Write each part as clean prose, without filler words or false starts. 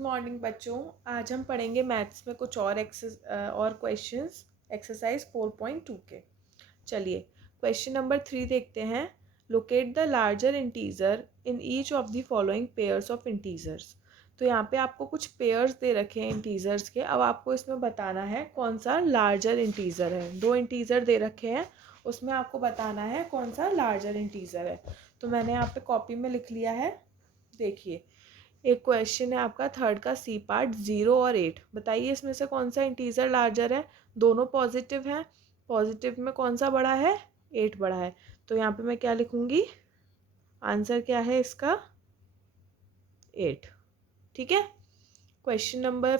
Good morning बच्चों। आज हम पढ़ेंगे मैथ्स में कुछ और क्वेश्चंस एक्सरसाइज 4.2 के। चलिए क्वेश्चन नंबर 3 देखते हैं। Locate the larger integer in each of the following pairs of integers. तो यहाँ पे आपको कुछ पेयर्स दे रखे हैं इंटीजर्स के। अब आपको इसमें बताना है कौन सा लार्जर इंटीजर है। दो इंटीजर दे रखे हैं, उसमें आपको बताना है कौन सा लार्जर इंटीजर है। तो मैंने यहाँ पे कॉपी में लिख लिया है। देखिए एक क्वेश्चन है आपका थर्ड का सी पार्ट 0 और 8। बताइए इसमें से कौन सा इंटीजर लार्जर है। दोनों पॉजिटिव हैं। पॉजिटिव में कौन सा बड़ा है, 8 बड़ा है। तो यहाँ पे मैं क्या लिखूँगी, आंसर क्या है इसका 8। ठीक है। क्वेश्चन नंबर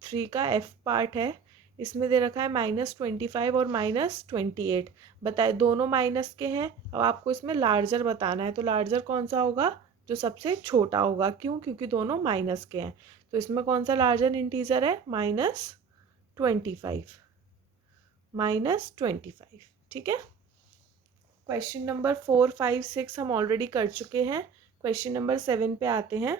3 का एफ पार्ट है। इसमें दे रखा है -25 और -28। बताए दोनों माइनस के हैं। अब आपको इसमें लार्जर बताना है। तो लार्जर कौन सा होगा, जो सबसे छोटा होगा। क्यों, क्योंकि दोनों माइनस के हैं। तो इसमें कौन सा लार्जर इंटीजर है, -25। -25। ठीक है। क्वेश्चन नंबर 4, 5, 6 हम ऑलरेडी कर चुके हैं। क्वेश्चन नंबर 7 पे आते हैं।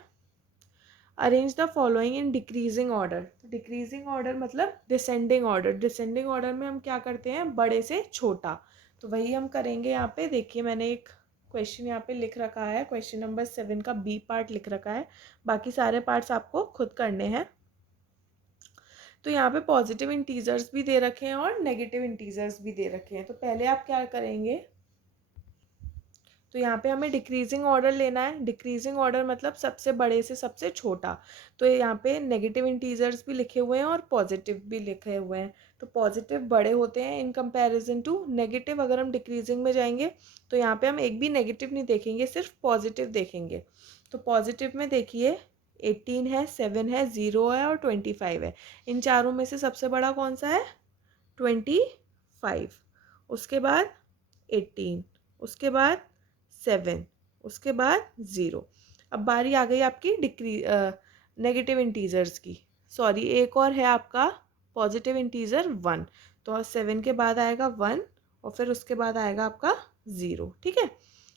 Arrange the following in decreasing order. Decreasing order मतलब डिसेंडिंग ऑर्डर। डिसेंडिंग ऑर्डर में हम क्या करते हैं, बड़े से छोटा। तो वही हम करेंगे यहाँ पे। देखिए मैंने एक क्वेश्चन यहाँ पे लिख रखा है। क्वेश्चन नंबर 7 का बी पार्ट लिख रखा है। बाकी सारे पार्ट्स आपको खुद करने हैं। तो यहाँ पे पॉजिटिव इंटीजर्स भी दे रखे हैं और नेगेटिव इंटीजर्स भी दे रखे हैं। तो पहले आप क्या करेंगे, तो यहाँ पे हमें डिक्रीजिंग ऑर्डर लेना है। डिक्रीजिंग ऑर्डर मतलब सबसे बड़े से सबसे छोटा। तो यहाँ पे नेगेटिव इंटीजर्स भी लिखे हुए हैं और पॉजिटिव भी लिखे हुए हैं। तो पॉजिटिव बड़े होते हैं इन कंपैरिजन टू नेगेटिव। अगर हम डिक्रीजिंग में जाएंगे तो यहाँ पे हम एक भी नेगेटिव नहीं देखेंगे, सिर्फ पॉजिटिव देखेंगे। तो पॉजिटिव में देखिए 18 है, 7 है, 0 है और 25 है। इन चारों में से सबसे बड़ा कौन सा है, 25। उसके बाद 18, उसके बाद 7, उसके बाद 0। अब बारी आ गई आपकी नेगेटिव इंटीजर्स की। सॉरी, एक और है आपका पॉजिटिव इंटीजर 1। तो 7 के बाद आएगा 1 और फिर उसके बाद आएगा आपका 0। ठीक है।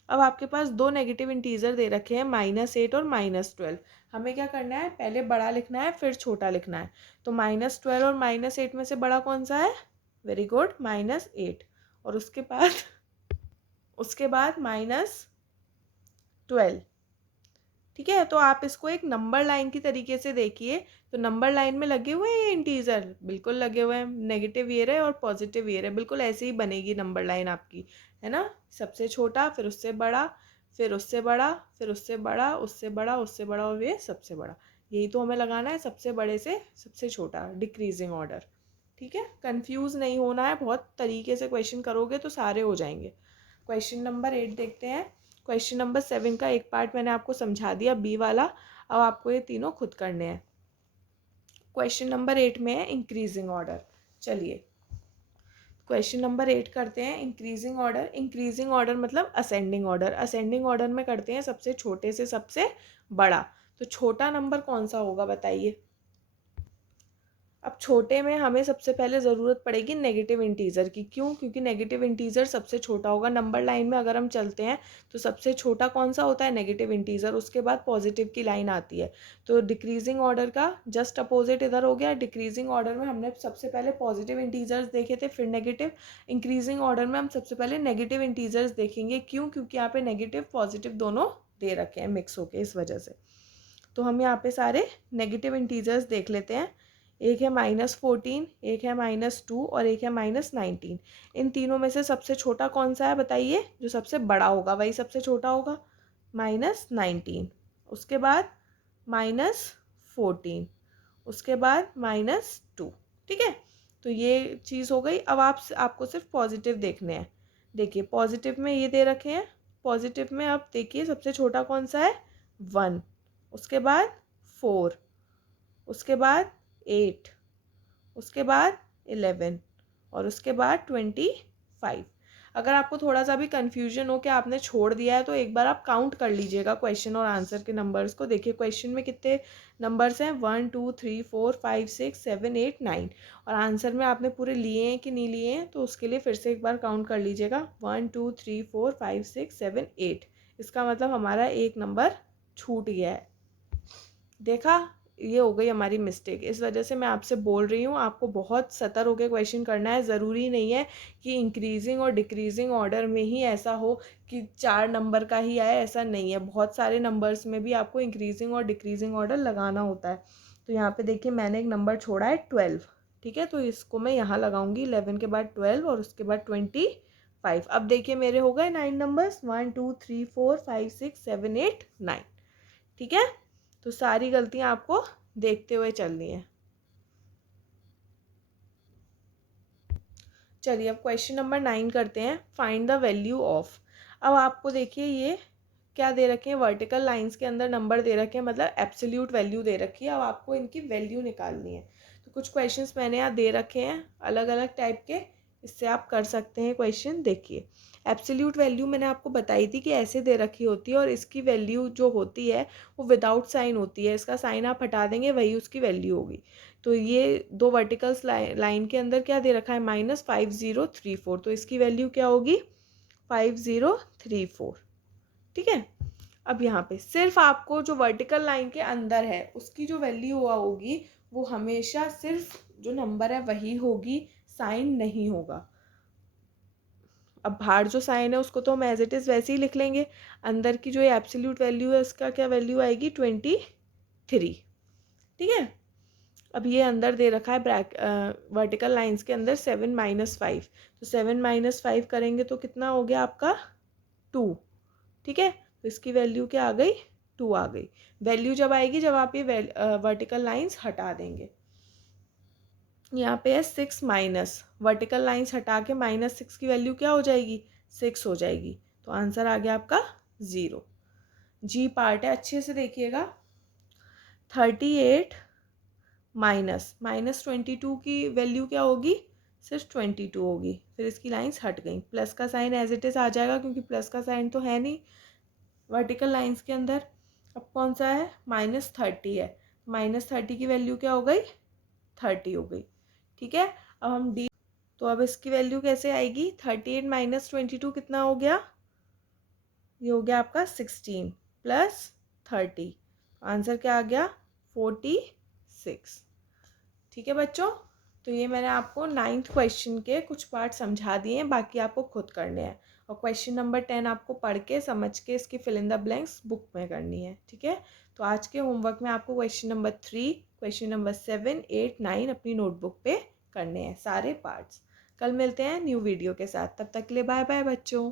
अब आपके पास दो नेगेटिव इंटीजर दे रखे हैं, -8 और -12। हमें क्या करना है, पहले बड़ा लिखना है फिर छोटा लिखना है। तो -12 और -8 में से बड़ा कौन सा है, वेरी गुड, -8। और उसके बाद -12। ठीक है। तो आप इसको एक नंबर लाइन की तरीके से देखिए। तो नंबर लाइन में लगे हुए हैं इंटीजर, बिल्कुल लगे हुए हैं। नेगेटिव ये रहे और पॉजिटिव ये रहे। बिल्कुल ऐसे ही बनेगी नंबर लाइन आपकी, है ना। सबसे छोटा, फिर उससे बड़ा, फिर उससे बड़ा, फिर उससे बड़ा, उससे बड़ा, उससे बड़ा और ये सबसे बड़ा। यही तो हमें लगाना है, सबसे बड़े से सबसे छोटा, डिक्रीजिंग ऑर्डर। ठीक है। कंफ्यूज नहीं होना है, बहुत तरीके से क्वेश्चन करोगे तो सारे हो जाएंगे। क्वेश्चन नंबर 8 देखते हैं। क्वेश्चन नंबर 7 का एक पार्ट मैंने आपको समझा दिया, बी वाला। अब आपको ये तीनों खुद करने हैं। क्वेश्चन नंबर 8 में है इंक्रीजिंग ऑर्डर। चलिए क्वेश्चन नंबर 8 करते हैं। Increasing order. इंक्रीजिंग ऑर्डर मतलब असेंडिंग ऑर्डर। असेंडिंग ऑर्डर में करते हैं सबसे छोटे से सबसे बड़ा। तो छोटा नंबर कौन सा होगा बताइए। अब छोटे में हमें सबसे पहले ज़रूरत पड़ेगी नेगेटिव इंटीजर की। क्यों, क्योंकि नेगेटिव इंटीजर सबसे छोटा होगा। नंबर लाइन में अगर हम चलते हैं तो सबसे छोटा कौन सा होता है, नेगेटिव इंटीजर। उसके बाद पॉजिटिव की लाइन आती है। तो डिक्रीजिंग ऑर्डर का जस्ट अपोजिट इधर हो गया। डिक्रीजिंग ऑर्डर में हमने सबसे पहले पॉजिटिव इंटीजर्स देखे थे, फिर नेगेटिव। इंक्रीजिंग ऑर्डर में हम सबसे पहले नेगेटिव इंटीजर्स देखेंगे। क्यों, क्योंकि यहाँ पे नेगेटिव पॉजिटिव दोनों दे रखे हैं मिक्स होके, इस वजह से। तो हम यहाँ पे सारे नेगेटिव इंटीजर्स देख लेते हैं। एक है -14, एक है -2 और एक है -19। इन तीनों में से सबसे छोटा कौन सा है बताइए, जो सबसे बड़ा होगा वही सबसे छोटा होगा, -19। उसके बाद -14, उसके बाद -2। ठीक है। तो ये चीज़ हो गई। अब आपको सिर्फ पॉजिटिव देखने हैं। देखिए पॉजिटिव में ये दे रखे हैं। पॉजिटिव में अब देखिए सबसे छोटा कौन सा है, 1, उसके बाद 4, उसके बाद 8, उसके बाद 11 और उसके बाद 25। अगर आपको थोड़ा सा भी कन्फ्यूजन हो कि आपने छोड़ दिया है तो एक बार आप काउंट कर लीजिएगा क्वेश्चन और आंसर के नंबर्स को। देखिए क्वेश्चन में कितने नंबर्स हैं, 1 2 3 4 5 6 7 8 9। और आंसर में आपने पूरे लिए हैं कि नहीं लिए हैं, तो उसके लिए फिर से एक बार काउंट कर लीजिएगा, 1 2 3 4 5 6 7 8। इसका मतलब हमारा एक नंबर छूट गया है। देखा, ये हो गई हमारी मिस्टेक। इस वजह से मैं आपसे बोल रही हूँ, आपको बहुत सतर्क होकर क्वेश्चन करना है। ज़रूरी नहीं है कि इंक्रीजिंग और डिक्रीजिंग ऑर्डर में ही ऐसा हो कि 4 नंबर का ही आए, ऐसा नहीं है। बहुत सारे नंबर्स में भी आपको इंक्रीजिंग और डिक्रीजिंग ऑर्डर लगाना होता है। तो यहाँ पे देखिए मैंने एक नंबर छोड़ा है 12, ठीक है, तो इसको मैं यहाँ लगाऊंगी 11 के बाद 12 और उसके बाद 25। अब देखिए मेरे हो गए 9 नंबर्स, 1 2 3 4 5 6 7 8 9, ठीक है। तो सारी गलतियां आपको देखते हुए चलनी है। चलिए अब क्वेश्चन नंबर 9 करते हैं, फाइंड द वैल्यू ऑफ। अब आपको देखिए ये क्या दे रखे हैं, वर्टिकल लाइंस के अंदर नंबर दे रखे हैं, मतलब एब्सोल्यूट वैल्यू दे रखी है। अब आपको इनकी वैल्यू निकालनी है। तो कुछ क्वेश्चंस मैंने यहाँ दे रखे हैं अलग अलग टाइप के, इससे आप कर सकते हैं क्वेश्चन। देखिए एब्सोल्यूट वैल्यू मैंने आपको बताई थी कि ऐसे दे रखी होती है और इसकी वैल्यू जो होती है वो विदाउट साइन होती है। इसका साइन आप हटा देंगे वही उसकी वैल्यू होगी। तो ये दो वर्टिकल्स लाइन के अंदर क्या दे रखा है, -5034, तो इसकी वैल्यू क्या होगी 5034, ठीक है। अब यहाँ पे सिर्फ आपको जो वर्टिकल लाइन के अंदर है उसकी जो वैल्यू हुआ होगी वो हमेशा सिर्फ जो नंबर है वही होगी, साइन नहीं होगा। अब बाहर जो साइन है उसको तो हम एज इट इज़ वैसे ही लिख लेंगे। अंदर की जो ये एब्सोल्यूट वैल्यू है उसका क्या वैल्यू आएगी 23, ठीक है। अब ये अंदर दे रखा है वर्टिकल लाइंस के अंदर 7 - 5, तो 7 - 5 करेंगे तो कितना हो गया आपका 2, ठीक है। तो इसकी वैल्यू क्या आ गई 2 आ गई। वैल्यू जब आएगी जब आप ये वर्टिकल लाइंस हटा देंगे। यहाँ पे है 6 माइनस, वर्टिकल लाइंस हटा के -6 की वैल्यू क्या हो जाएगी 6 हो जाएगी। तो आंसर आ गया आपका 0। जी पार्ट है, अच्छे से देखिएगा। 38 -22 की वैल्यू क्या होगी, सिर्फ 22 होगी। फिर इसकी लाइंस हट गई, प्लस का साइन एज इट इज़ आ जाएगा क्योंकि प्लस का साइन तो है नहीं वर्टिकल लाइंस के अंदर। अब कौन सा है -30 है, -30 की वैल्यू क्या हो गई 30 हो गई, ठीक है। अब हम डी, तो अब इसकी वैल्यू कैसे आएगी, 38 - 22 कितना हो गया, ये हो गया आपका 16 + 30, आंसर क्या आ गया 46, ठीक है बच्चों। तो ये मैंने आपको 9th क्वेश्चन के कुछ पार्ट समझा दिए हैं, बाकी आपको खुद करने हैं। और क्वेश्चन नंबर 10 आपको पढ़ के समझ के इसकी fill in the blanks book में करनी है, ठीक है। तो आज के होमवर्क में आपको क्वेश्चन नंबर 3, क्वेश्चन नंबर 7, 8, 9 अपनी नोटबुक पे करने हैं सारे पार्ट्स। कल मिलते हैं न्यू वीडियो के साथ, तब तक के लिए बाय बाय बच्चों।